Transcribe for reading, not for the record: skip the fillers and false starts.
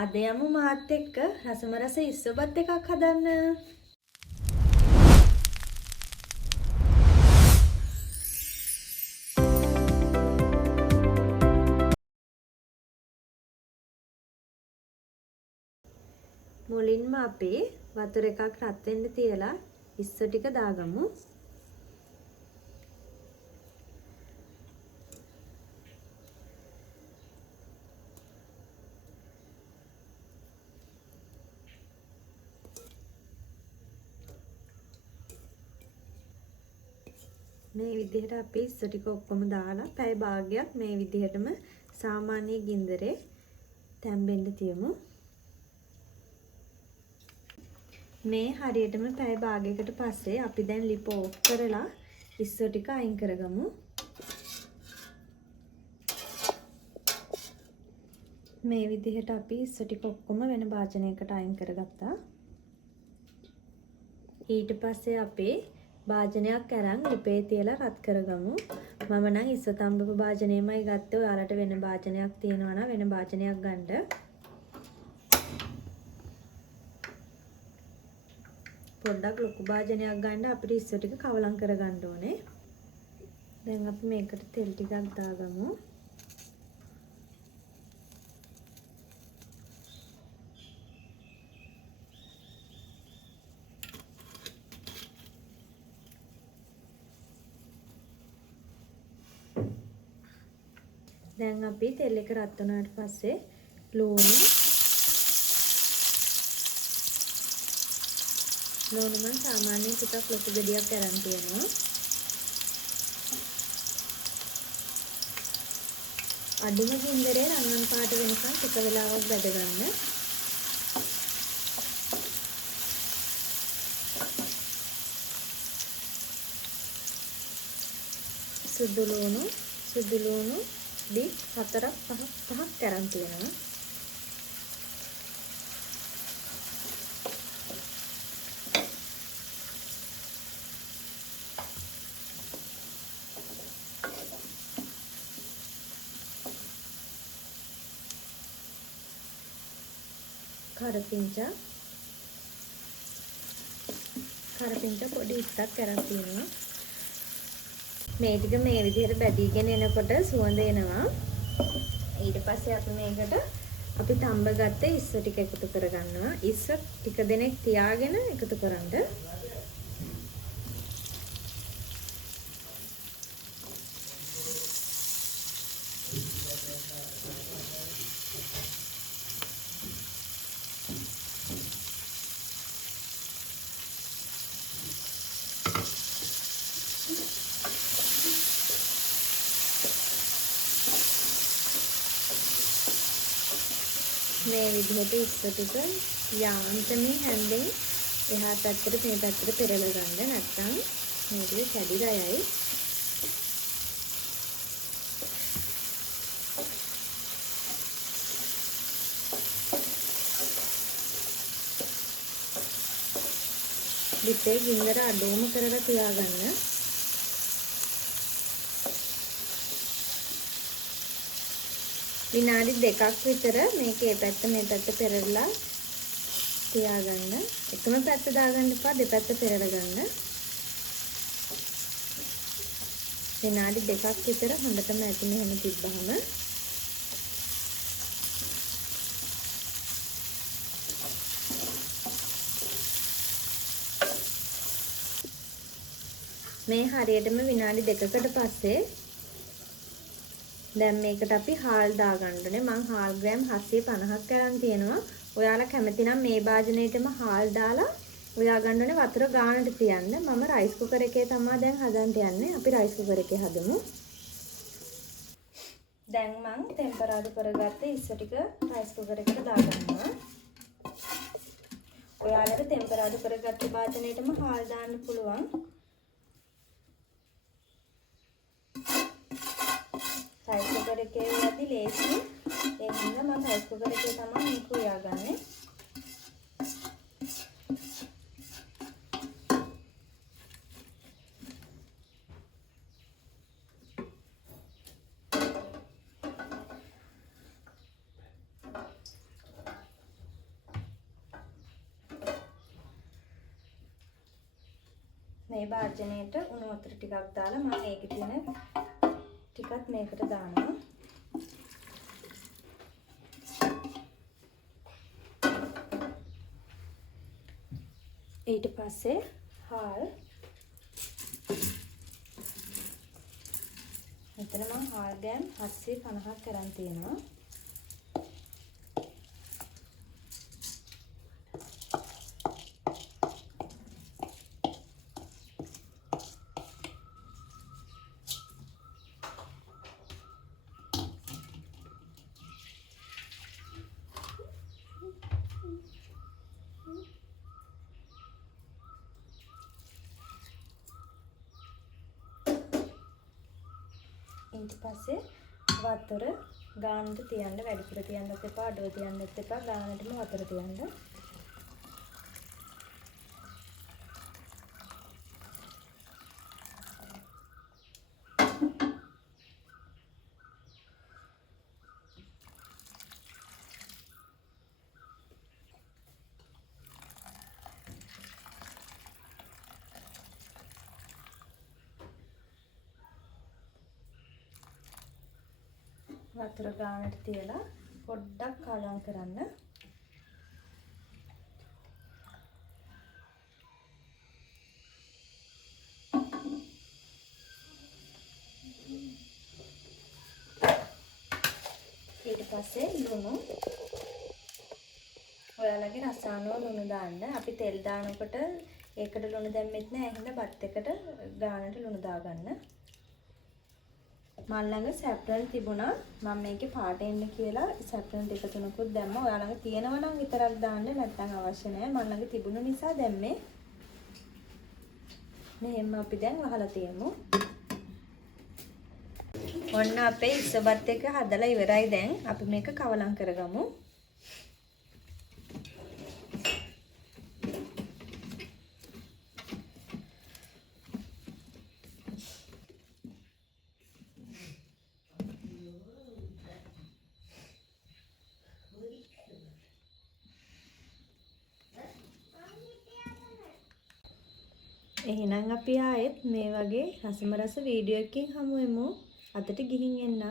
අද යමු මාත් එක්ක රසම රස ඉස්සොබත් එකක් හදන්න. මුලින්ම අපි වතුර එකක් රත් වෙන්න තියලා ඉස්සෝ ටික දාගමු. මේ විදිහට අපි ඉස්සෝ ටික ඔක්කොම දාලා පැය භාගයක් මේ විදිහටම සාමාන්‍ය ගින්දරේ තැම්බෙන්න තියමු. මේ හරියටම පැය භාගයකට පස්සේ අපි දැන් ලිප ඕෆ් කරලා ඉස්සෝ ටික අයින් කරගමු. මේ විදිහට අපි ඉස්සෝ ටික ඔක්කොම වෙන භාජනයකට අයින් කරගත්තා. ඊට පස්සේ අපි භාජනයක් අරන් ලිපේ තියලා රත් කරගමු. මම නම් ඉස්සෝ තම්බපු භාජනයමයි ගත්තේ. ඔයාලට වෙන භාජනයක් තියෙනවා නම් වෙන භාජනයක් ගන්න. පොඩ්ඩක් ලොකු භාජනයක් ගන්න අපිට ඉස්සෝ ටික කවලම් කරගන්න ඕනේ. දැන් අපි මේකට තෙල් ටිකක් දාගමු. දැන් අපි තෙල් එක රත් වුණාට පස්සේ ලුණු මම සාමාන්‍යයෙන් ටිකක් ලොකු ගෙඩියක් අරන් තියෙනවා. අඩුම ගින්දරේ රන්වන් පාට වෙනකන් ටික වෙලාවක් බැද ගන්න. සුදු ලුණු ඩි 4-5ක් අරන් තියෙනවා. කරපිංචා පොඩි ඉත්තක් අරන් තියෙනවා. මේ ටික මේ විදිහට බැදීගෙන එනකොට සුවඳ එනවා. ඊට පස්සේ අපි මේකට අපි තඹ ගත්ත ඉස්සෝ ටික එකතු කරගන්නවා. ඉස්සෝ ටික දෙනෙක් තියාගෙන එකතු කරන්න. මේ විදිහට ඉස්සෝ ටික යාන්තමේ හැන්දෙන් එහා පැත්තට මේ පැත්තට පෙරලා ගන්න. නැත්නම් මේක කැඩිලා යයි. ලිපේ ගින්දර අඩුවම කරලා තියාගන්න. විනාඩි 2ක් විතර මේකේ පැත්ත මේ පැත්ත පෙරලා තියාගන්න. එකම පැත්ත දාගන්න එපා, දෙපැත්ත පෙරලා ගන්න. විනාඩි 2ක් විතර හොඳටම ඇති මෙහෙම තිබ්බහම මේ හරියටම විනාඩි 2කට පස්සේ දැන් මේකට අපි හාල් දාගන්න ඕනේ. මං හාල් ග්‍රෑම් 750ක් අරන් තියෙනවා. ඔයාලා කැමති නම් මේ භාජනයේටම හාල් දාලා උයා ගන්න ඕනේ වතුර ගානට තියන්න. මම රයිස් කුකර් එකේ තමයි දැන් හදන්න යන්නේ. අපි රයිස් කුකර් එකේ හදමු. දැන් මං ටෙම්පරාදු කරගත්ත ඉස්සෝ ටික රයිස් කුකර් එකට දාගන්නවා. ඔයාලට ටෙම්පරාදු කරගත්ත භාජනයේටම හාල් දාන්න පුළුවන්. රයිස් කුකර් එකේ යද්දි ලේසි. ඒ හින්දා මම රයිස් කුකර් එකේ තමයි මේක උයාගන්නේ. මේ භාජනයේට උණු වතුර ටිකක් දාලා මම මේකේ තියෙන ටිකත් මේකට දානවා. ඊට පස්සේ හාල් මෙතන මම හාල් ගෑම් 750ක් කරන් තියෙනවා. ඊට පස්සේ වතුර ගානට තියන්න වැඩිපුර තියන්නත් එපා අඩුව තියන්නත් එපා ගානටම වතුර තියන්න. වතුර ගානට තියලා පොඩ්ඩක් කලවම් කරන්න. ඊට පස්සේ ලුණු ඔයාලගේ රස අනුව ලුණු දාන්න. අපි තෙල් දානකොට ඒකට ලුණු දැම්මෙත් නෑ. එහෙනම් බත් එකට ගානට ලුණු දාගන්න. මල් ළඟ සැප්‍රන් තිබුණා. මම මේකේ පාට එන්න කියලා සැප්‍රන් දෙක තුනකුත් දැම්මා. ඔයා ළඟ තියෙනවා නම් විතරක් දාන්න, නැත්නම් අවශ්‍ය නැහැ. මල් ළඟ තිබුණ නිසා දැම්මේ. මෙහෙම අපි දැන් වහලා තියමු. ඔන්න අපේ ඉස්සබත් එක හදලා ඉවරයි. දැන් අපි මේක කවලම් කරගමු. එහෙනම් අපි ආයෙත් මේ වගේ රසම රස වීඩියෝ එකකින් හමු වෙමු. අතට ගිහින් එන්න.